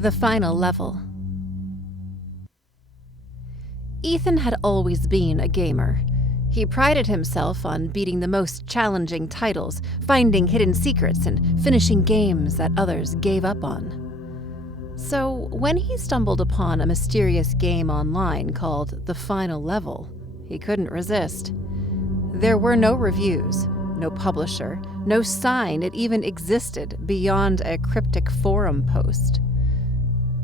The final level. Ethan had always been a gamer. He prided himself on beating the most challenging titles, finding hidden secrets, and finishing games that others gave up on. So, when he stumbled upon a mysterious game online called The Final Level, he couldn't resist. There were no reviews, no publisher, no sign it even existed beyond a cryptic forum post.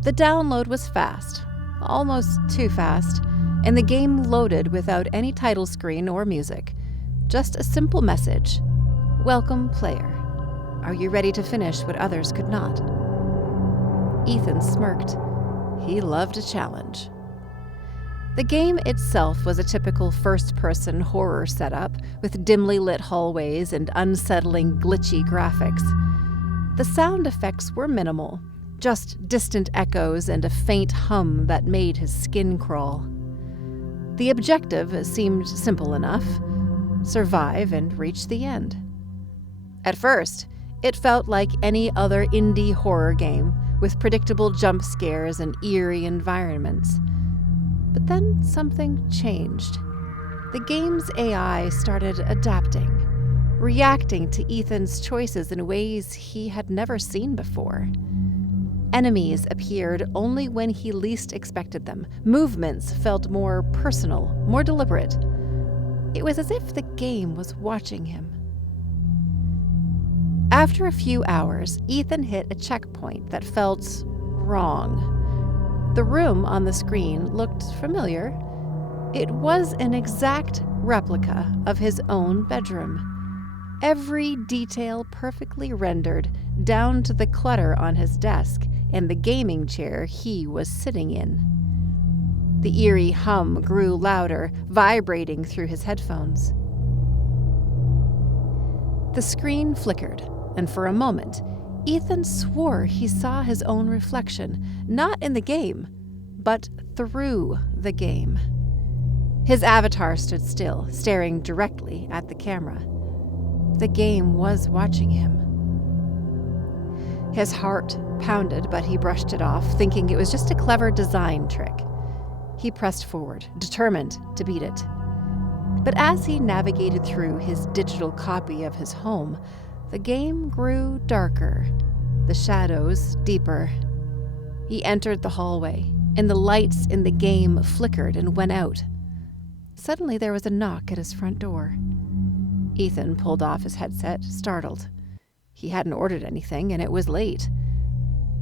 The download was fast, almost too fast, and the game loaded without any title screen or music. Just a simple message. Welcome, player. Are you ready to finish what others could not? Ethan smirked. He loved a challenge. The game itself was a typical first-person horror setup with dimly lit hallways and unsettling, glitchy graphics. The sound effects were minimal, just distant echoes and a faint hum that made his skin crawl. The objective seemed simple enough: survive and reach the end. At first, it felt like any other indie horror game, with predictable jump scares and eerie environments. But then something changed. The game's AI started adapting, reacting to Ethan's choices in ways he had never seen before. Enemies appeared only when he least expected them. Movements felt more personal, more deliberate. It was as if the game was watching him. After a few hours, Ethan hit a checkpoint that felt wrong. The room on the screen looked familiar. It was an exact replica of his own bedroom. Every detail perfectly rendered, down to the clutter on his desk and the gaming chair he was sitting in. The eerie hum grew louder, vibrating through his headphones. The screen flickered, and for a moment, Ethan swore he saw his own reflection, not in the game, but through the game. His avatar stood still, staring directly at the camera. The game was watching him. His heart pounded, but he brushed it off, thinking it was just a clever design trick. He pressed forward, determined to beat it. But as he navigated through his digital copy of his home, the game grew darker, the shadows deeper. He entered the hallway, and the lights in the game flickered and went out. Suddenly there was a knock at his front door. Ethan pulled off his headset, startled. He hadn't ordered anything, and it was late.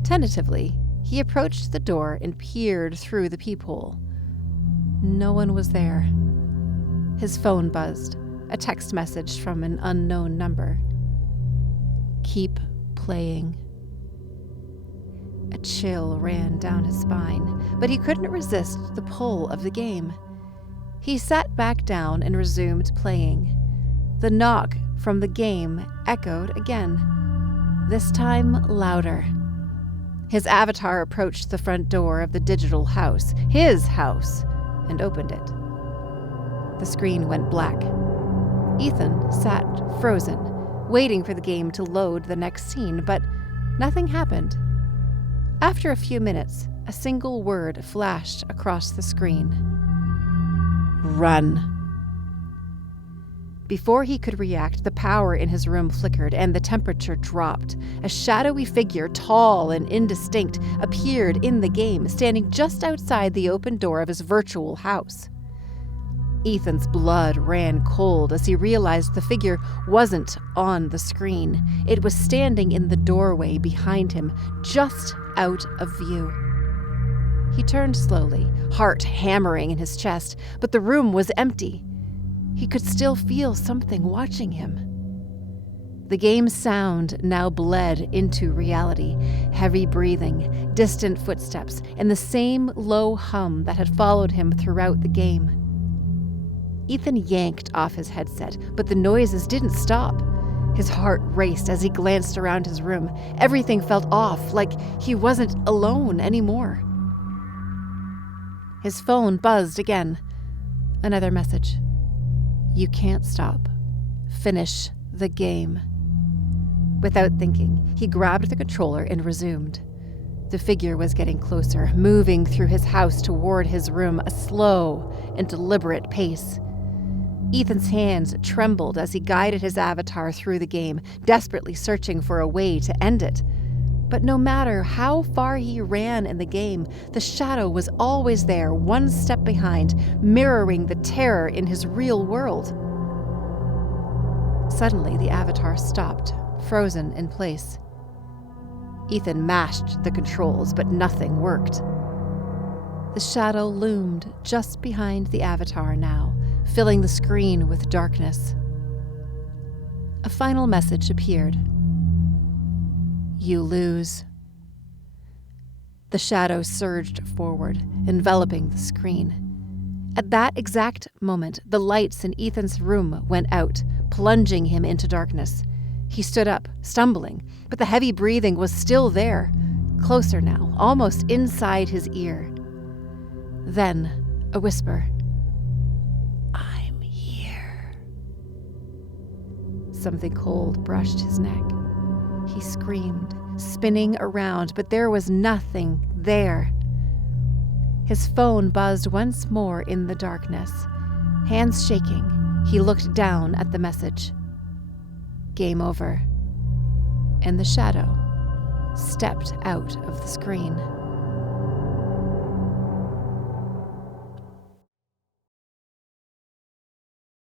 Tentatively, he approached the door and peered through the peephole. No one was there. His phone buzzed, a text message from an unknown number. Keep playing. A chill ran down his spine, but he couldn't resist the pull of the game. He sat back down and resumed playing. The knock from the game echoed again, this time louder. His avatar approached the front door of the digital house, his house, and opened it. The screen went black. Ethan sat frozen, waiting for the game to load the next scene, but nothing happened. After a few minutes, a single word flashed across the screen. Run. Before he could react, the power in his room flickered and the temperature dropped. A shadowy figure, tall and indistinct, appeared in the game, standing just outside the open door of his virtual house. Ethan's blood ran cold as he realized the figure wasn't on the screen. It was standing in the doorway behind him, just out of view. He turned slowly, heart hammering in his chest, but the room was empty. He could still feel something watching him. The game's sound now bled into reality, heavy breathing, distant footsteps, and the same low hum that had followed him throughout the game. Ethan yanked off his headset, but the noises didn't stop. His heart raced as he glanced around his room. Everything felt off, like he wasn't alone anymore. His phone buzzed again. Another message. You can't stop. Finish the game. Without thinking, he grabbed the controller and resumed. The figure was getting closer, moving through his house toward his room, a slow and deliberate pace. Ethan's hands trembled as he guided his avatar through the game, desperately searching for a way to end it. But no matter how far he ran in the game, the shadow was always there, one step behind, mirroring the terror in his real world. Suddenly, the avatar stopped, frozen in place. Ethan mashed the controls, but nothing worked. The shadow loomed just behind the avatar now, filling the screen with darkness. A final message appeared. You lose. The shadow surged forward, enveloping the screen. At that exact moment, the lights in Ethan's room went out, plunging him into darkness. He stood up, stumbling, but the heavy breathing was still there, closer now, almost inside his ear. Then, a whisper. I'm here. Something cold brushed his neck. He screamed, spinning around, but there was nothing there. His phone buzzed once more in the darkness. Hands shaking, he looked down at the message. Game over. And the shadow stepped out of the screen.